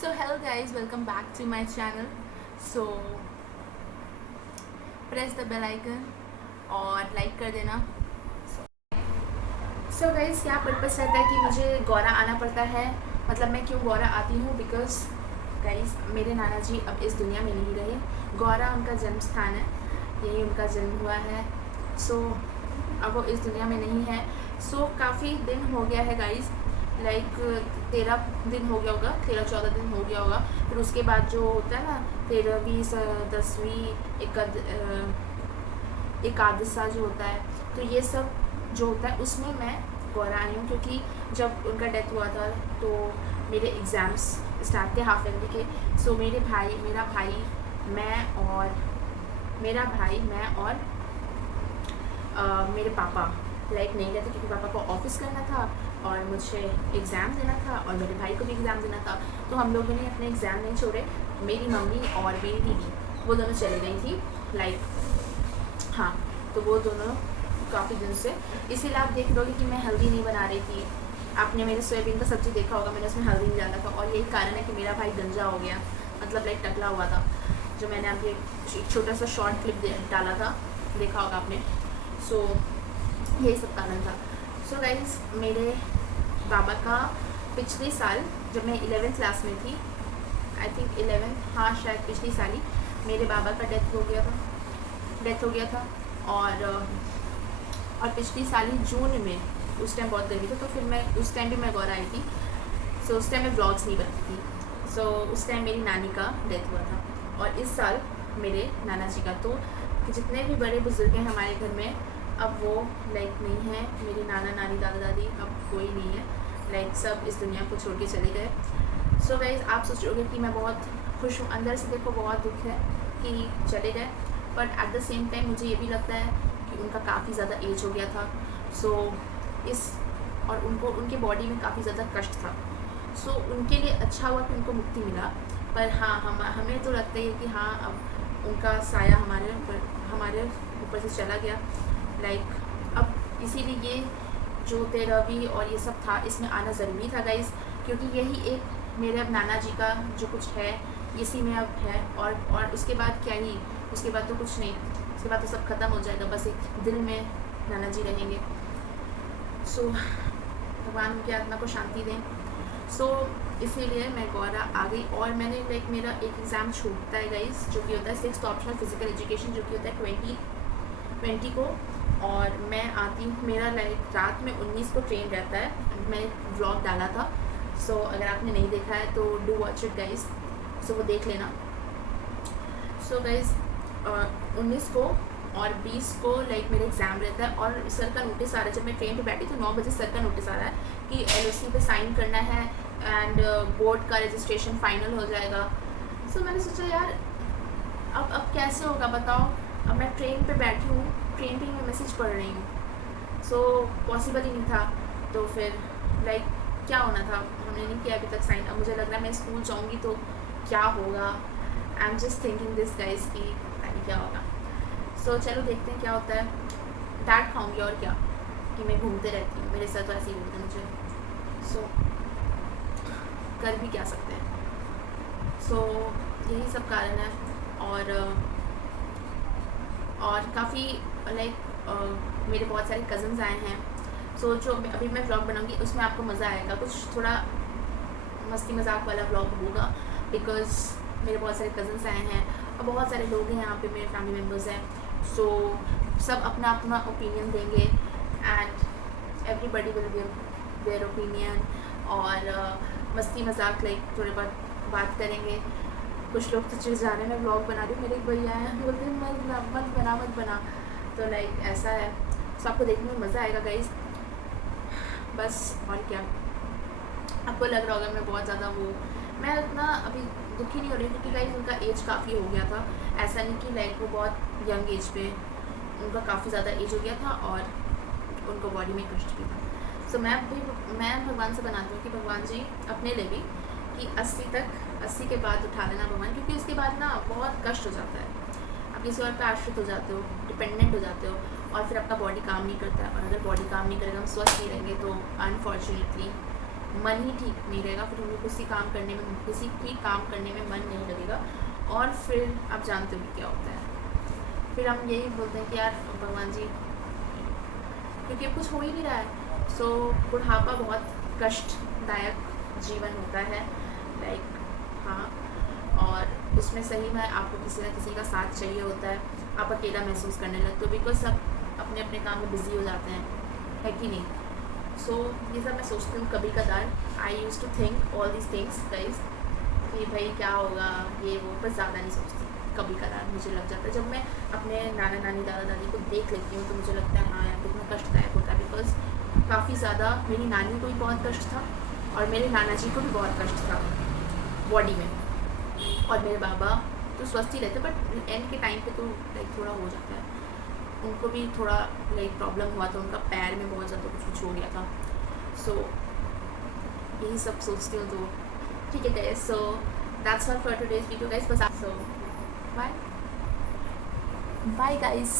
So hello guys, welcome back to my channel. So press the bell icon और like कर देना. So guys, क्या purpose रहता है कि मुझे गौरा आना पड़ता है. मतलब मैं क्यों गौरा आती हूँ, बिकॉज गाइस मेरे नाना जी अब इस दुनिया में नहीं रहे. गौरा उनका जन्म स्थान है, यही उनका जन्म हुआ है. सो अब वो इस दुनिया में नहीं है. सो काफ़ी दिन हो गया है गाइस, लाइक 13 दिन हो गया होगा, 13-14 दिन हो गया होगा. फिर उसके बाद जो होता है ना 13वीं 10वीं एकादशा जो होता है, तो ये सब जो होता है उसमें मैं गौरा आई हूँ. क्योंकि जब उनका डेथ हुआ था तो मेरे एग्ज़ाम्स स्टार्ट थे हाफ ईयरली के. सो मेरा भाई मैं और मेरे पापा लाइक नहीं गए थे, क्योंकि पापा को ऑफिस करना था और मुझे एग्ज़ाम देना था और मेरे भाई को भी एग्ज़ाम देना था. तो हम लोगों ने अपने एग्ज़ाम नहीं छोड़े. मेरी मम्मी और मेरी दीदी वो दोनों चली गई थी, लाइक हाँ. तो वो दोनों काफ़ी दिन से, इसीलिए आप देख लोगे कि मैं हल्दी नहीं बना रही थी. आपने मेरे सोयाबीन का सब्ज़ी देखा होगा, मैंने उसमें हल्दी नहीं डाला था. और यही कारण है कि मेरा भाई गंजा हो गया, मतलब लाइक टकला हुआ था. जो मैंने आपके एक छोटा सा शॉर्ट क्लिप डाला था, देखा होगा आपने. सो यही सब कारण था. सो गाइज मेरे बाबा का पिछले साल जब मैं 11th क्लास में थी, आई थिंक 11th, हाँ शायद पिछली साल ही मेरे बाबा का डेथ हो गया था. और पिछली साल ही जून में, उस टाइम बहुत गर्मी था, तो फिर मैं उस टाइम भी मैं गौरा आई थी. सो उस टाइम मैं ब्लॉग्स नहीं बनती थी. सो उस टाइम मेरी नानी का डेथ हुआ था और इस साल मेरे नाना जी का. तो जितने भी बड़े बुजुर्ग हैं हमारे घर में, अब वो लाइक नहीं है. मेरे नाना नानी दादा दादी अब कोई नहीं है, लाइक सब इस दुनिया को छोड़ के चले गए. सो गाइज आप सोच रहे होगे कि मैं बहुत खुश हूँ. अंदर से देखो बहुत दुख है कि चले गए, but at the same time मुझे ये भी लगता है कि उनका काफ़ी ज़्यादा एज हो गया था. सो और उनके बॉडी में काफ़ी ज़्यादा कष्ट था. सो उनके लिए अच्छा हुआ कि उनको मुक्ति मिला. पर हाँ हमें तो लगता है कि हाँ अब उनका साया हमारे ऊपर से चला गया. लाइक अब इसीलिए ये जो 13वीं और ये सब था, इसमें आना ज़रूरी था गाइज़. क्योंकि यही एक मेरे अब नाना जी का जो कुछ है इसी में अब है. और उसके बाद क्या ही, उसके बाद तो कुछ नहीं. उसके बाद तो सब ख़त्म हो जाएगा, बस एक दिल में नाना जी रहेंगे. सो भगवान उनकी आत्मा को शांति दें. सो इसीलिए मैं गौरा आ गई. और मैंने लाइक मेरा एक एग्ज़ाम छूटता है गाइस, जो कि होता है 6th ऑप्शनल फिजिकल एजुकेशन, जो कि होता है 20 को. और मैं आती हूँ, मेरा लाइक रात में 19 को ट्रेन रहता है. मैंने व्लॉग डाला था, सो अगर आपने नहीं देखा है तो डू वॉच इट गाइस. सो वो देख लेना. सो गाइस 19 को और 20 को लाइक मेरा एग्ज़ाम रहता है. और सर का नोटिस आ रहा है. जब मैं ट्रेन पे बैठी तो 9 बजे सर का नोटिस आ रहा है कि LOC पे साइन करना है एंड बोर्ड का रजिस्ट्रेशन फाइनल हो जाएगा. सो मैंने सोचा यार अब कैसे होगा बताओ. अब मैं ट्रेन पे बैठी हूँ, ट्रेन पे ही मैं मैसेज पढ़ रही हूँ. सो पॉसिबल ही नहीं था. तो फिर लाइक क्या होना था, हमने नहीं किया अभी तक साइन. अब मुझे लग रहा है मैं स्कूल जाऊँगी तो क्या होगा. I am just thinking this guys कि पता नहीं क्या होगा. सो चलो देखते हैं क्या होता है. डांट खाऊंगी और क्या, कि मैं घूमते रहती हूँ. मेरे साथ तो ऐसे ही घूमते मुझे. सो कर भी क्या सकते हैं. सो यही सब कारण है. और काफ़ी लाइक मेरे बहुत सारे कज़न्स आए हैं. सो जो अभी मैं व्लॉग बनाऊंगी उसमें आपको मज़ा आएगा. कुछ थोड़ा मस्ती मजाक वाला व्लॉग होगा, बिकॉज़ मेरे बहुत सारे कज़न्स आए हैं और बहुत सारे लोग हैं यहाँ पे, मेरे फैमिली मेम्बर्स हैं. सो सब अपना अपना ओपिनियन देंगे and everybody will give their opinion. और मस्ती मजाक लाइक थोड़े बहुत बात करेंगे. कुछ लोग तो चिढ़ जाने में व्लॉग बना रहे. मेरे एक भैया हैं, बोलते हैं मत बना. तो लाइक ऐसा है. सो आपको देखने में मज़ा आएगा गाइज, बस. और क्या, आपको लग रहा होगा मैं बहुत ज़्यादा मैं उतना अभी दुखी नहीं हो रही, क्योंकि गाइज उनका एज काफ़ी हो गया था. ऐसा नहीं कि लाइक वो बहुत यंग एज पे, उनका काफ़ी ज़्यादा एज हो गया था और उनको बॉडी में कष्ट भी था. सो मैं भगवान से बनाती हूँ कि भगवान जी अपने लिए भी कि 80 के बाद उठा लेना भगवान. क्योंकि उसके बाद ना बहुत कष्ट हो जाता है. आप किसी और पे आश्रित हो जाते हो, डिपेंडेंट हो जाते हो, और फिर आपका बॉडी काम नहीं करता है. और अगर बॉडी काम नहीं करेगा, हम स्वस्थ नहीं रहेंगे, तो अनफॉर्चुनेटली मन ही ठीक नहीं रहेगा, फिर हमें किसी भी काम करने में मन नहीं लगेगा, और फिर आप जानते हो कि क्या होता है, फिर हम यही बोलते हैं कि यार भगवान जी, क्योंकि अब कुछ हो ही नहीं रहा है। सो बुढ़ापा बहुत कष्टदायक जीवन होता है, लाइक हाँ, और उसमें सही में आपको किसी न किसी का साथ चाहिए होता है। आप अकेला महसूस करने लगते हो, बिकॉज सब अपने अपने काम में बिजी हो जाते हैं, है कि नहीं। सो ये सब मैं सोचती हूँ कभी कदार। I used to think all these things guys, कि भाई क्या होगा ये वो, पर ज़्यादा नहीं सोचती। कभी कदार मुझे लग जाता है, जब मैं अपने नाना नानी दादा दादी को देख लेती हूँ तो मुझे लगता है हाँ यार कितना कष्टदायक होता है, बिकॉज काफ़ी ज़्यादा मेरी नानी को भी बहुत कष्ट था और मेरे नाना जी को भी बहुत कष्ट था बॉडी में, और मेरे बाबा तो स्वस्थ ही रहते, बट एंड के टाइम पे तो लाइक थोड़ा हो जाता है। उनको भी थोड़ा लाइक प्रॉब्लम हुआ था, उनका पैर में बहुत ज़्यादा कुछ हो गया था। सो यही सब सोचती हूँ, तो ठीक है guys. So that's all for today's video guys, बस आप सो बाय बाय गाइस।